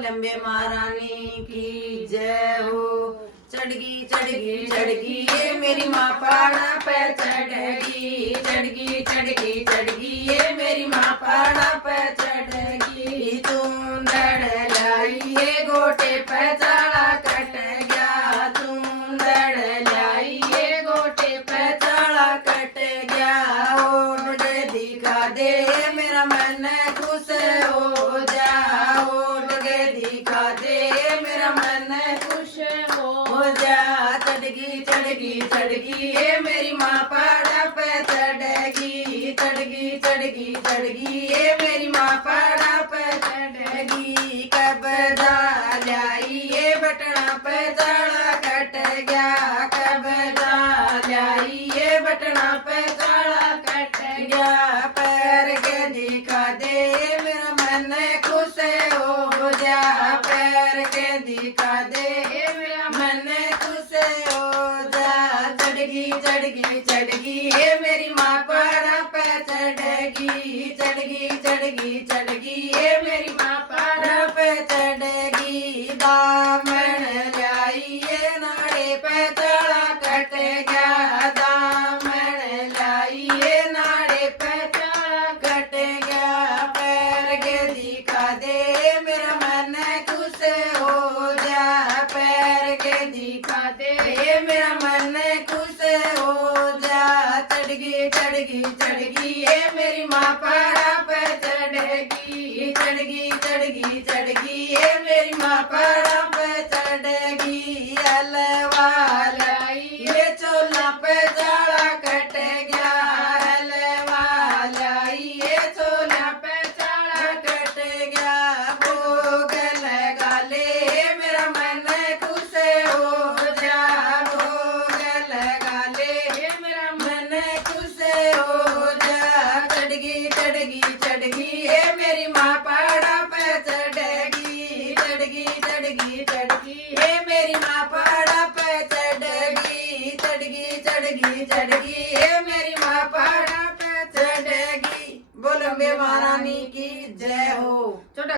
लंबे महारानी की जय हो। चढ़गी चढ़गी चढ़गी ये मेरी माँ पहाड़ा पे चढ़गी, चढ़गी चढ़गी चढ़गी ये मेरी माँ पहाड़ा पे चढ़गी। तुम दड़ लाई ये गोटे पे चाड़ा कट गया, तुम दड़ लाई ये गोटे पे चाड़ा कट गया। ओढ़ के दिखा दे मेरा मन खुश हो जा, ओढ़ के दिखा दे मेरा मन खुश हो जा। चढ़गी चढ़गी चढ़गी ये मेरी माँ पहाड़ा पे चढ़गी, चढ़गी चढ़गी चढ़गी ये मेरी माँ पहाड़ा पे चढ़गी। कब जा लाई ये बटना पे चाड़ा कट गया, कब जा लाई ये बटना पे चाड़ा कट गया। पैर के दिखा दे मेरा मन खुश हो जा, पैर के दिखा दे मेरा मन खुश हो जा। चढ़गी चढ़गी चढ़गी ये मेरी माँ पहाड़ा पे चढ़गी, चढ़गी चढ़गी चढ़गी ये मेरी माँ पहाड़ा पे चढ़गी। दामन लाई ये नाड़े पे चाड़ा कट गया, दामन लाई ये नाड़े पे चाड़ा कट गया। पैर के दिखा दे मेरा मन खुश हो जा, पैर के दिखा दे मेरा मन खुश हो जा। चढ़गी चढ़गी चढ़गी ये मेरी माँ पहाड़ा पे चढ़गी, चढ़गी चढ़गी चढ़गी ये मेरी माँ पहाड़ा पे चढ़गी। हलवा लाई ये चोला पे चाड़ा कट गया, हलवा लाई ये चोला पे चाड़ा कट गया। भोग लगा ले मेरा मन खुश हो जा, भोग लगा ले मेरा मन खुश हो जा। चढ़गी चढ़गी चढ़गी ये मेरी माँ पहाड़ा पे चढ़गी, चढ़गी चढ़गी चढ़गी ये मेरी माँ पहाड़ा पे चढ़गी, चढ़गी चढ़गी चढ़गी ये मेरी माँ पहाड़ा पे चढ़गी। बोलो अम्बे महारानी की जय हो। छोटा